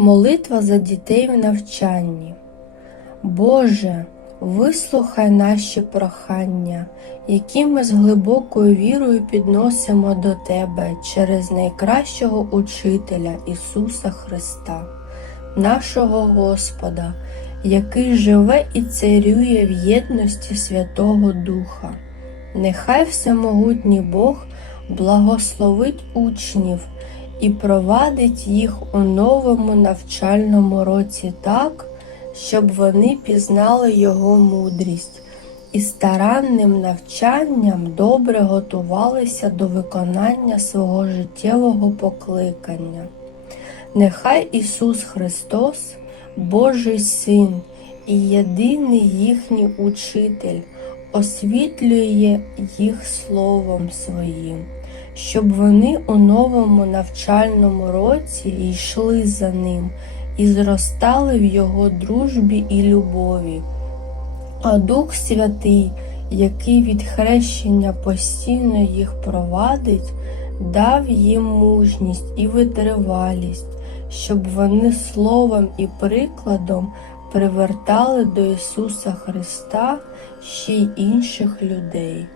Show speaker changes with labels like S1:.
S1: Молитва за дітей в навчанні. Боже, вислухай наші прохання, які ми з глибокою вірою підносимо до Тебе через найкращого учителя Ісуса Христа, нашого Господа, який живе і царює в єдності Святого Духа. Нехай Всемогутній Бог благословить учнів і провадить їх у новому навчальному році так, щоб вони пізнали Його мудрість і старанним навчанням добре готувалися до виконання свого життєвого покликання. Нехай Ісус Христос, Божий Син і єдиний їхній учитель, освітлює їх Словом Своїм, щоб вони у новому навчальному році йшли за ним і зростали в Його дружбі і любові. А Дух Святий, який від хрещення постійно їх провадить, дав їм мужність і витривалість, щоб вони словом і прикладом привертали до Ісуса Христа ще й інших людей.